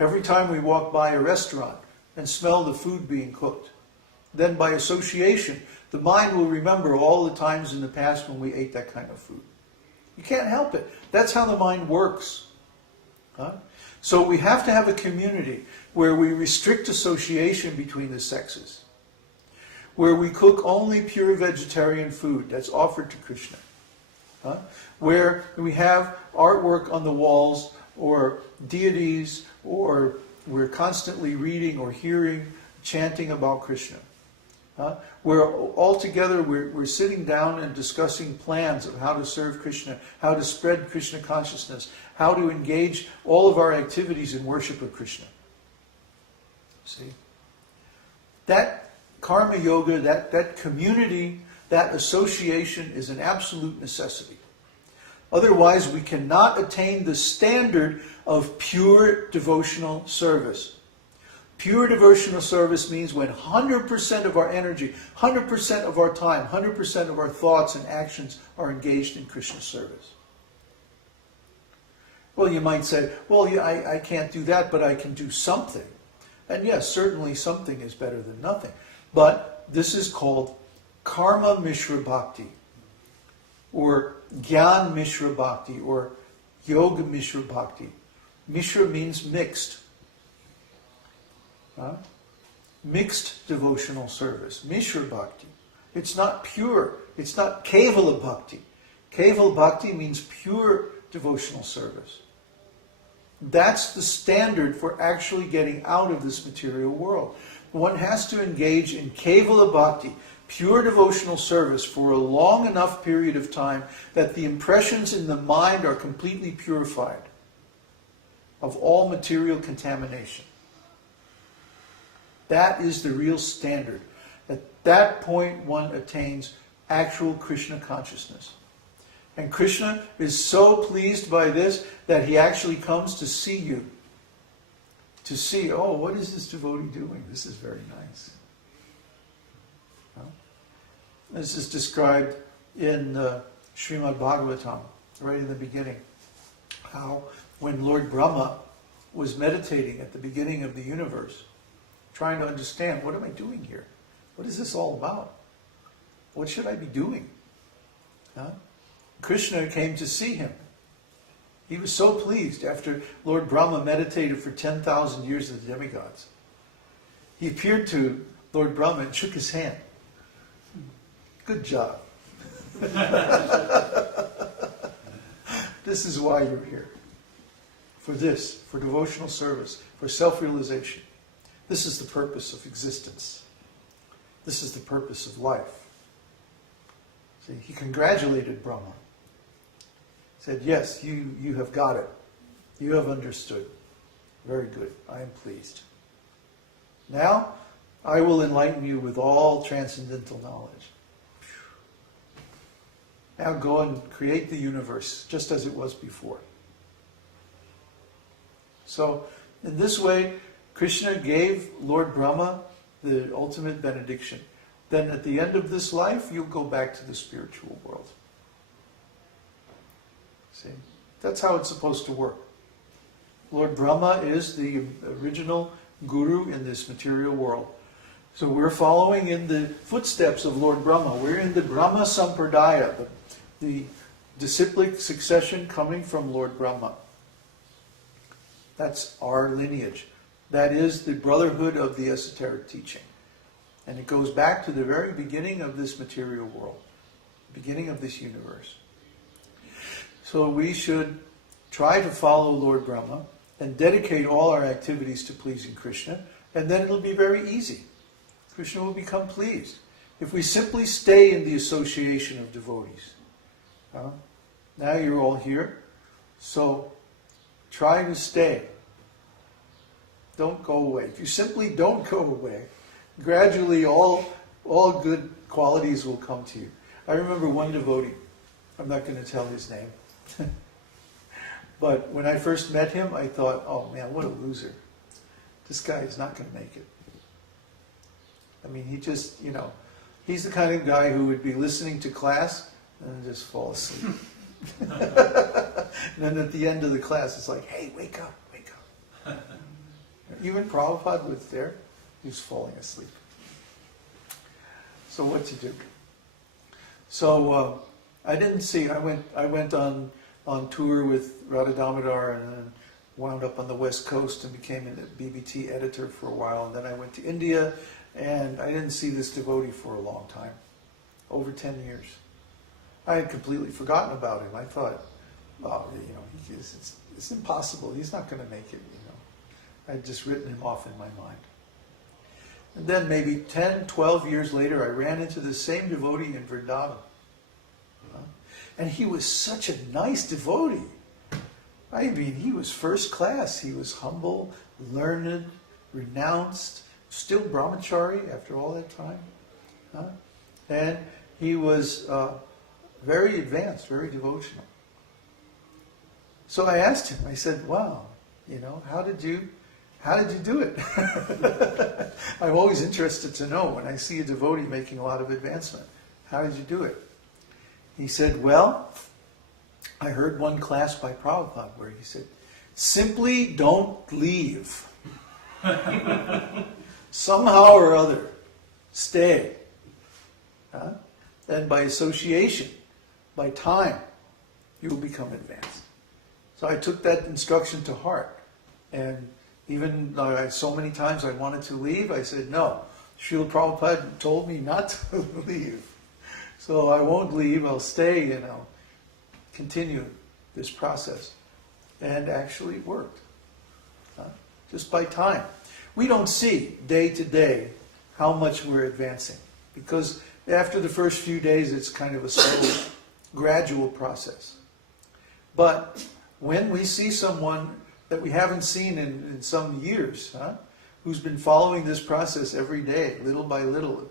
Every time we walk by a restaurant and smell the food being cooked, then by association, the mind will remember all the times in the past when we ate that kind of food. You can't help it. That's how the mind works. Huh? So we have to have a community where we restrict association between the sexes, where we cook only pure vegetarian food that's offered to Krishna, where we have artwork on the walls or deities, or we're constantly reading or hearing, chanting about Krishna. Where all together we're sitting down and discussing plans of how to serve Krishna, how to spread Krishna consciousness, how to engage all of our activities in worship of Krishna. See? That karma yoga, that community, that association is an absolute necessity. Otherwise, we cannot attain the standard of pure devotional service. Pure devotional service means when 100% of our energy, 100% of our time, 100% of our thoughts and actions are engaged in Krishna service. Well, you might say, well, I can't do that, but I can do something. And yes, certainly something is better than nothing. But this is called Karma Mishra Bhakti, or Gyan Mishra Bhakti, or Yoga Mishra Bhakti. Mishra means mixed. Mixed devotional service. Mishra Bhakti. It's not pure. It's not Kevala Bhakti. Kevala Bhakti means pure devotional service. That's the standard for actually getting out of this material world. One has to engage in Kevala Bhakti, pure devotional service, for a long enough period of time that the impressions in the mind are completely purified of all material contamination. That is the real standard. At that point, one attains actual Krishna consciousness. And Krishna is so pleased by this that he actually comes to see you. To see, oh, what is this devotee doing? This is very nice. This is described in Srimad Bhagavatam, right in the beginning. How when Lord Brahma was meditating at the beginning of the universe, trying to understand, what am I doing here? What is this all about? What should I be doing? Krishna came to see him. He was so pleased after Lord Brahma meditated for 10,000 years with the demigods. He appeared to Lord Brahma and shook his hand. Good job. This is why you're here. For this, for devotional service, for self-realization. This is the purpose of existence. This is the purpose of life. See, he congratulated Brahma. Said, yes, you have got it. You have understood. Very good. I am pleased. Now, I will enlighten you with all transcendental knowledge. Now go and create the universe just as it was before. So, in this way, Krishna gave Lord Brahma the ultimate benediction. Then at the end of this life, you'll go back to the spiritual world. See? That's how it's supposed to work. Lord Brahma is the original guru in this material world. So we're following in the footsteps of Lord Brahma. We're in the Brahma Sampradaya, the disciplic succession coming from Lord Brahma. That's our lineage. That is the brotherhood of the esoteric teaching. And it goes back to the very beginning of this material world, the beginning of this universe. So we should try to follow Lord Brahma and dedicate all our activities to pleasing Krishna, and then it'll be very easy. Krishna will become pleased. If we simply stay in the association of devotees. Now you're all here, so try to stay. Don't go away. If you simply don't go away, gradually all good qualities will come to you. I remember one devotee, I'm not going to tell his name, but when I first met him, I thought, oh man, what a loser. This guy is not going to make it. I mean, he just, he's the kind of guy who would be listening to class and just fall asleep. And then at the end of the class, it's like, hey, wake up, wake up. even Prabhupada was there. He was falling asleep. So what to do? So I didn't see. I went on tour with Radha Damodar and then wound up on the West Coast and became a BBT editor for a while. And then I went to India, and I didn't see this devotee for a long time, over 10 years. I had completely forgotten about him. I thought, oh, it's impossible. He's not going to make it. I'd just written him off in my mind. And then maybe 10, 12 years later, I ran into the same devotee in Vrindavan. And he was such a nice devotee. I mean, he was first class. He was humble, learned, renounced, still brahmachari after all that time. And he was very advanced, very devotional. So I asked him, I said, wow, how did you do it? I'm always interested to know when I see a devotee making a lot of advancement. How did you do it? He said, well, I heard one class by Prabhupada where he said, simply don't leave. Somehow or other, stay. Then by association, by time, you will become advanced. So I took that instruction to heart. And even though so many times I wanted to leave, I said, no, Srila Prabhupada told me not to leave. So I won't leave, I'll stay and I'll continue this process. And actually it worked. Just by time. We don't see day to day how much we're advancing. Because after the first few days it's kind of a slow, gradual process. But when we see someone that we haven't seen in some years, who's been following this process every day, little by little,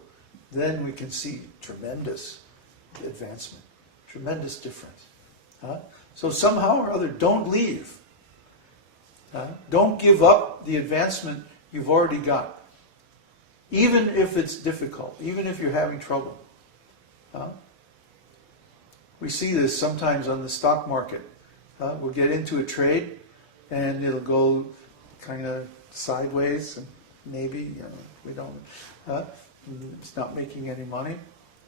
then we can see tremendous advancement, tremendous difference. So somehow or other, don't leave. Don't give up the advancement you've already got. Even if it's difficult, even if you're having trouble. We see this sometimes on the stock market. We'll get into a trade and it'll go kind of sideways and maybe we don't, it's not making any money.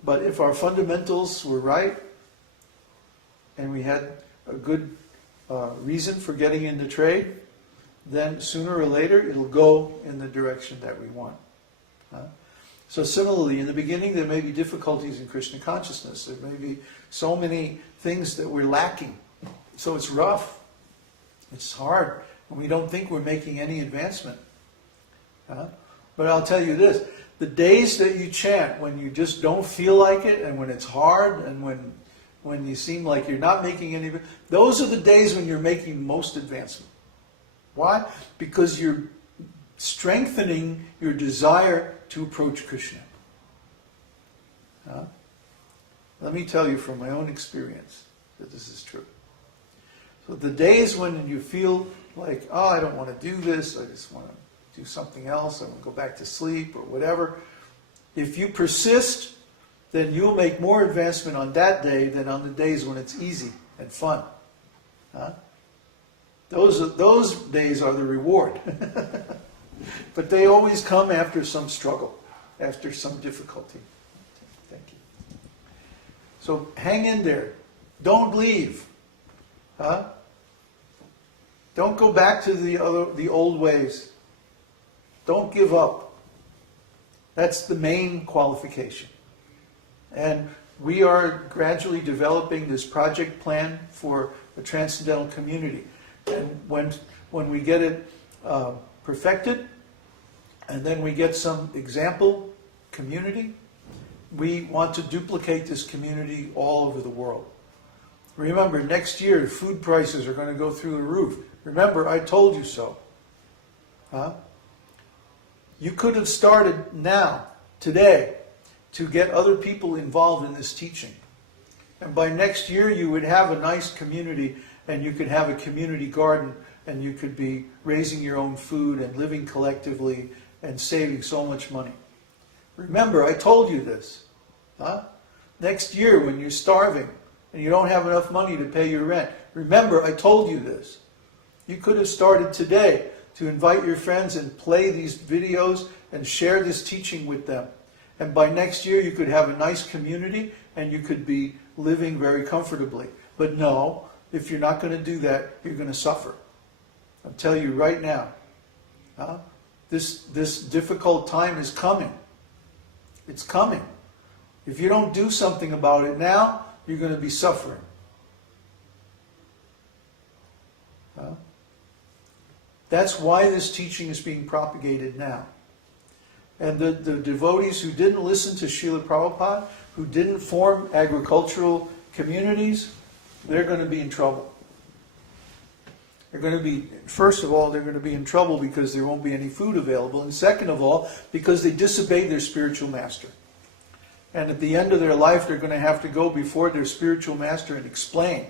But if our fundamentals were right and we had a good reason for getting into trade, then sooner or later it'll go in the direction that we want. So similarly, in the beginning there may be difficulties in Krishna consciousness. There may be so many things that we're lacking. So it's rough. It's hard. And we don't think we're making any advancement. But I'll tell you this. The days that you chant when you just don't feel like it and when it's hard and when you seem like you're not making any, those are the days when you're making most advancement. Why? Because you're strengthening your desire to approach Krishna. Let me tell you from my own experience that this is true. So the days when you feel like, oh, I don't want to do this, I just want to do something else, I want to go back to sleep or whatever, if you persist, then you'll make more advancement on that day than on the days when it's easy and fun. Those days are the reward. But they always come after some struggle, after some difficulty. Thank you. So hang in there. Don't leave. Don't go back to the old ways. Don't give up. That's the main qualification. And we are gradually developing this project plan for a transcendental community. And when we get it perfected, and then we get some example community, we want to duplicate this community all over the world. Remember, next year food prices are going to go through the roof. Remember, I told you so. You could have started now, today, to get other people involved in this teaching. And by next year you would have a nice community and you could have a community garden and you could be raising your own food and living collectively and saving so much money. Remember, I told you this. Next year when you're starving and you don't have enough money to pay your rent, remember, I told you this. You could have started today to invite your friends and play these videos and share this teaching with them. And by next year you could have a nice community and you could be living very comfortably. But no, if you're not going to do that, you're going to suffer. I'll tell you right now, this difficult time is coming. It's coming. If you don't do something about it now, you're going to be suffering. That's why this teaching is being propagated now. And the devotees who didn't listen to Srila Prabhupada, who didn't form agricultural communities, they're going to be in trouble. They're going to be, first of all, they're going to be in trouble because there won't be any food available. And second of all, because they disobeyed their spiritual master. And at the end of their life, they're going to have to go before their spiritual master and explain